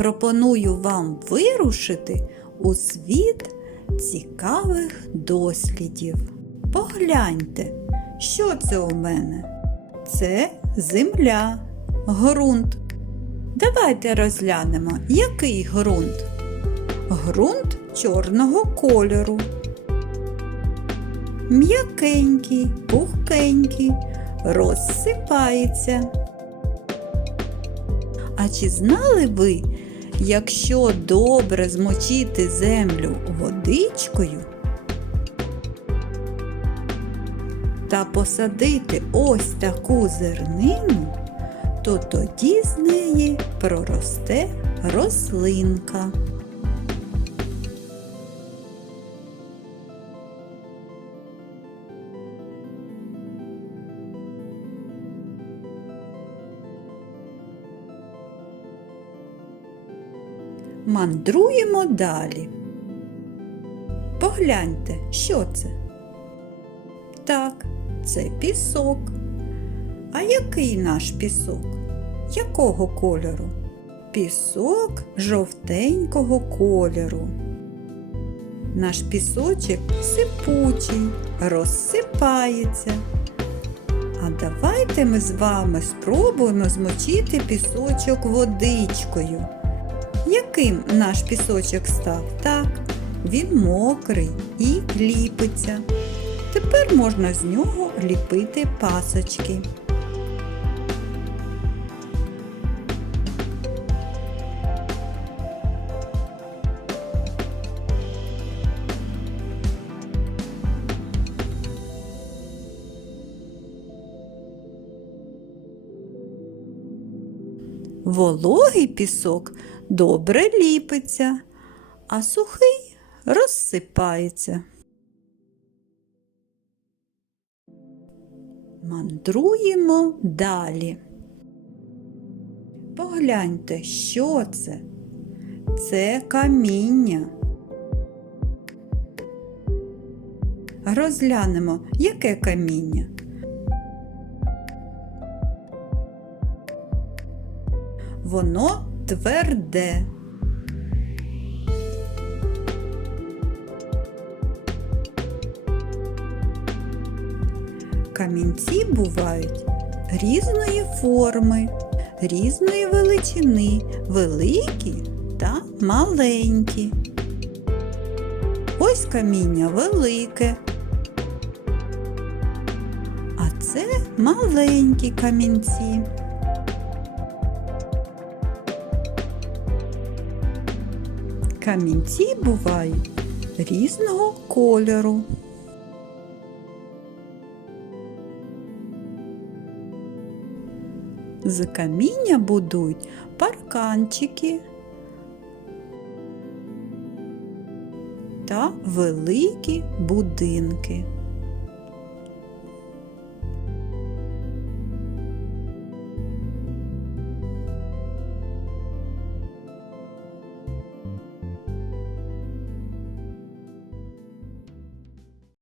пропоную вам вирушити у світ цікавих дослідів. Погляньте, що це у мене? Це земля, ґрунт. Давайте розглянемо, який ґрунт. Ґрунт чорного кольору. М'якенький, пухкенький, розсипається. А чи знали ви, якщо добре змочити землю водичкою та посадити ось таку зернину, то тоді з неї проросте рослинка. Мандруємо далі. Погляньте, що це? Так, це пісок. А який наш пісок? Якого кольору? Пісок жовтенького кольору. Наш пісочок сипучий, розсипається. А давайте ми з вами спробуємо змочити пісочок водичкою. Яким наш пісочок став? Так, він мокрий і ліпиться. Тепер можна з нього ліпити пасочки. Вологий пісок добре ліпиться, а сухий розсипається. Мандруємо далі. Погляньте, що це? Це каміння. Розглянемо, яке каміння. Воно тверде. Камінці бувають різної форми, різної величини, великі та маленькі. Ось каміння велике. А це маленькі камінці. Камінці бувають різного кольору. З каміння будують парканчики та великі будинки.